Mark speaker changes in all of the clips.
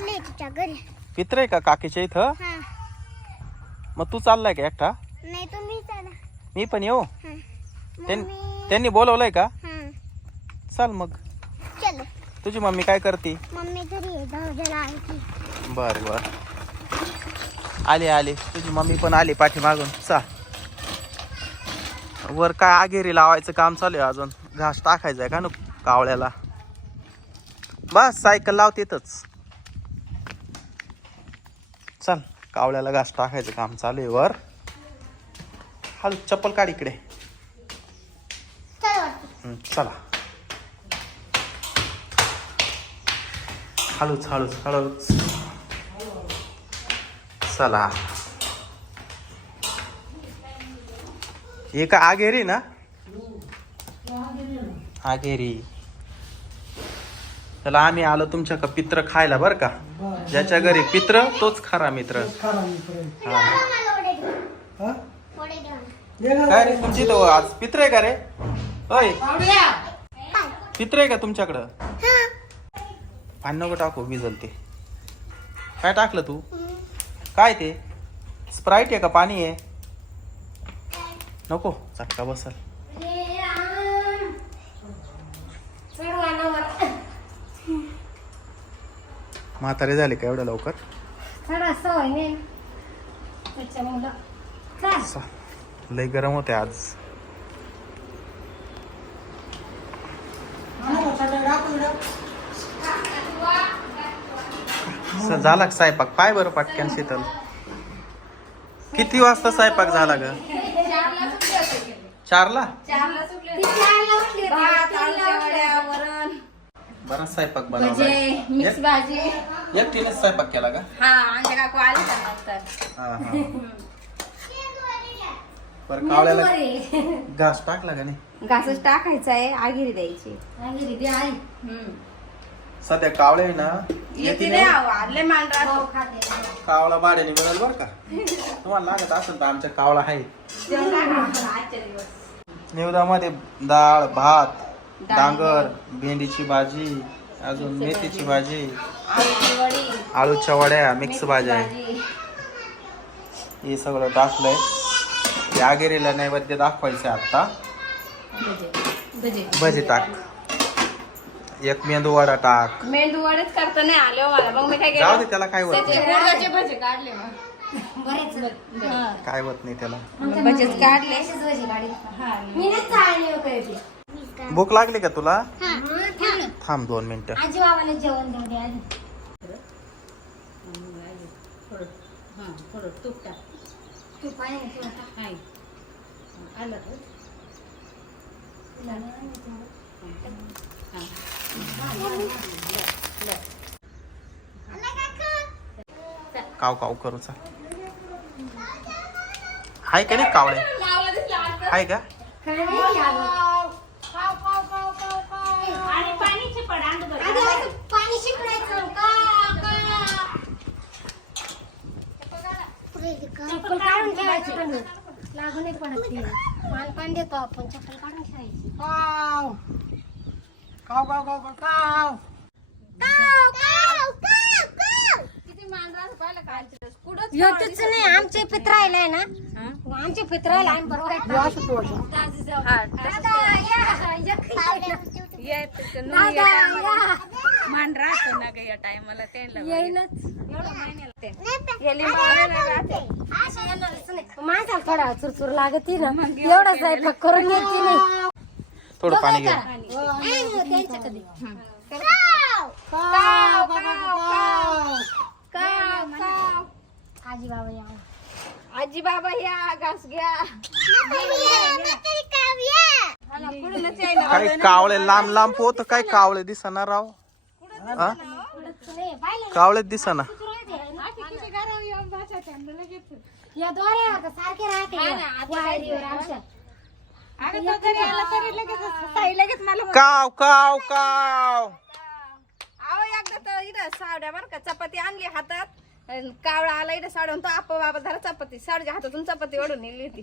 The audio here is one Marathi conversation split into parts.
Speaker 1: चालले तिच्या घरी.
Speaker 2: पित्र आहे का काकीच्या इथं?
Speaker 1: हा.
Speaker 2: मग तू चाललाय का एकटा?
Speaker 1: नाही तुम्ही चला
Speaker 2: मी पण येऊ?
Speaker 1: हा.
Speaker 2: त्यां-
Speaker 1: मम्मी
Speaker 2: त्यांनी बोलवलंय का?
Speaker 1: हा.
Speaker 2: चल मग.
Speaker 1: चलो.
Speaker 2: तुझी मम्मी काय करते?
Speaker 1: मम्मी घरी आहे दरवाजा लावायची
Speaker 2: बर बर. आली आली. तुझी मम्मी पण आली पाठीमागून. चा. वर काय आगेरी लावायचं काम चालू आहे अजून? घास टाकायचा आहे का ना कावळ्याला? बस सायकल लाव तिथंच चल कावळ्याला घास टाकायचं काम चालू आहे वर. हल चप्पल काढ इकडे.
Speaker 1: चल.
Speaker 2: हं, हळूच हळूच हळूच. चला. हे का आगेरी ना? आगेरी. चला आम्ही आलो तुमच्या का पित्र खायला बर का? ज्याच्या घरी पित्र तोच खरा मित्र.
Speaker 3: खरा मित्र आहे.
Speaker 2: हा.
Speaker 3: हा?
Speaker 2: काय रे तुमची तो आज पित्र आहे का रे? होय पित्र आहे का तुमच्याकडं?
Speaker 1: हा
Speaker 2: पाणी नको टाकू भिजल ते काय टाकलं तू? काय ते? स्प्राईट आहे का? पाणी आहे? नको चटका बसल. म्हातारे झाले का एवढ्या लवकर?
Speaker 4: थोडा सवय नाही. त्याच्यामुळं. चाल.
Speaker 2: चा. लय गरम होते आज. स- झाला का स्वयंपाक? पाय बरं पटक्यान शीतल. किती वाजता स्वयंपाक झाला ग? चारला?
Speaker 4: भात आलूच्या वड्या वरण.
Speaker 2: बरा स्वयंपाक बनवला
Speaker 4: मिक्स भाजी.
Speaker 2: एकटीनेच स्वयंपाक केला का?
Speaker 4: हा आमच्या काकू आले का नंतर?
Speaker 2: हा हा. बरं कावळ्याला घास टाकला का नाही?
Speaker 4: घासच टाकायचा आहे आगिरी द्यायची. आगिरी द्या आई.
Speaker 2: सध्या कावळे आहे ना
Speaker 4: येते
Speaker 2: येते
Speaker 4: नाही
Speaker 2: नाही.
Speaker 4: आहो, आले मांडरा
Speaker 2: कावळा भाड्याने मिळेल बरं का? तुम्हाला लागत असेल तर आमच्या कावळा आहे.
Speaker 4: आजच्या दिवस.
Speaker 2: निवदामध्ये डाळ भात डांगर भेंडीची भाजी अजून मेथीची भाजी. आळूच्या वड्या मिक्स भाज्या. हे सगळं टाकलंय यागिरीला नैवेद्य दाखवायचं आता.
Speaker 4: भजे.
Speaker 2: टाक. एक मेंदू वडा टाक.
Speaker 4: मेंदू वडेच करता नाही आले हो मला. मग मी काय
Speaker 2: जाऊ दे त्याला काय होत नाही.
Speaker 4: भजे काढले
Speaker 2: काय होत नाही त्याला.
Speaker 4: भजेच काढले. मी नाही चाळले
Speaker 2: भूक लागली का तुला?
Speaker 1: हा
Speaker 2: थांब. दोन मिनिटं.
Speaker 4: आजी बाबाला जेवण देऊ दे आधी. आलं.
Speaker 2: काव काव करू चा हाय का नाही कावळे? हाय का
Speaker 4: काय नाही आलं. आणि पाणीची पड, अंड भर.
Speaker 1: पाणी शिपडायचं का
Speaker 4: चप्पल काढून ठेवायची. पण. लागू नाही पडत ती. पान पान देतो आपण. चप्पल काढून ठेवायची.
Speaker 3: काव. काव, काव, काव, काव, काव.
Speaker 4: योतच नाही. आमचे पित्र राहिले ना? आमचे पित्र राहिले आम्ही बरोबर
Speaker 3: हे असं तोडलं.
Speaker 5: मान राहतो ना ग या टायमाला त्यांना
Speaker 4: येईनच माणसाला थोडा चुरचुर लागती ना. एवढा स्वयंपाक करून येते नाही
Speaker 2: थोडं पाणी घे
Speaker 4: त्यांच्या कधी?
Speaker 3: काव, काव, काव, काव.
Speaker 4: आजी बाबा या
Speaker 5: आजी बाबा या. घास घ्या.
Speaker 2: काय कावळे लांब लांब पोत काय? कावळे दिसणार राव. हा? कावळेच दिसना.
Speaker 4: या दोरे आता सारखे राहते. वायरीवर आमच्या.
Speaker 5: अगं तो जरी आला तरी लगेच ताई लगेच मला म्हणते,
Speaker 2: काव काव काव.
Speaker 5: अहो एकदा तर इथं सावड्या बरं का चपाती आणली हातात. अन कावळा आला इथं सावड्या म्हणतो आप्पा बाबा जरा चपाती. सावड्याच्या हातातून चपाती ओढून नेली होती.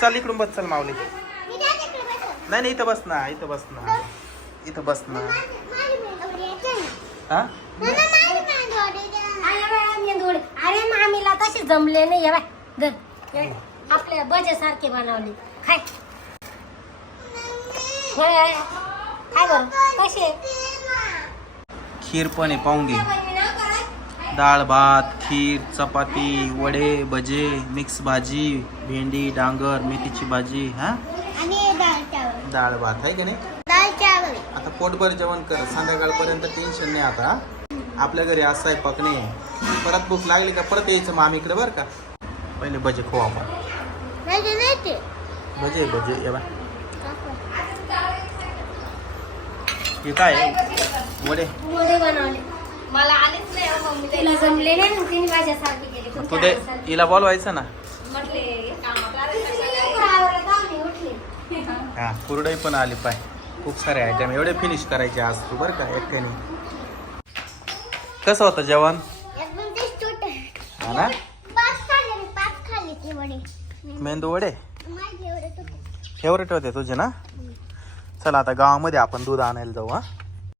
Speaker 2: चल इकडून बस चल माऊली.
Speaker 1: काय?
Speaker 2: नाही नाही इथं बस ना इथं बस ना. इथं बस ना. हा.
Speaker 4: अरे मामीला तसे जमले नाही हे बाय बाय. आपल्या बजेसारखे बनवले. खाय. खाय बरं. कसे?
Speaker 2: खीर पण आहे पाहून घे. डाळ भात खीर चपाती वडे भजे मिक्स भाजी भेंडी डांगर मेथीची भाजी हा?
Speaker 1: डाळ
Speaker 2: भात आहे की नाही? आता पोटभर जेवण कर. संध्याकाळपर्यंत टेन्शन नाही आता आपल्या घरी आज स्वयंपाक नाही. परत भूक लागली का परत यायचं मामीकडे बरं का? पहिले भजे खाऊ आपण. भजे भजे ये बा. हे काय? वडे?
Speaker 4: वडे बनवले.
Speaker 5: मला आलेच नाही हो मम्मी
Speaker 4: तिला जमले नाही ना तिने माझ्यासारखे केले.
Speaker 2: तू
Speaker 4: तुमच्या
Speaker 2: दे
Speaker 4: हातासारखे.
Speaker 2: हिला बोलवायचं ना.
Speaker 5: म्हटले कामात आले
Speaker 4: आवडत जाऊ दे, उठले.
Speaker 2: हा कुरडई पण आली पाय. खूप सारे आयटम एवढे फिनिश करायचे आज तू बरं का एकट्याने. कसं होतं जेवण?
Speaker 1: एकदम ते छोट
Speaker 2: हा ना?
Speaker 1: पाच खाल्ले मी पाच खाल्ले ते वडे.
Speaker 2: मेंदू वडे?
Speaker 1: माझे एवढे होते.
Speaker 2: फेवरेट होते तुझे ना? चला आता गावामध्ये आपण दूध आणायला जाऊ हा.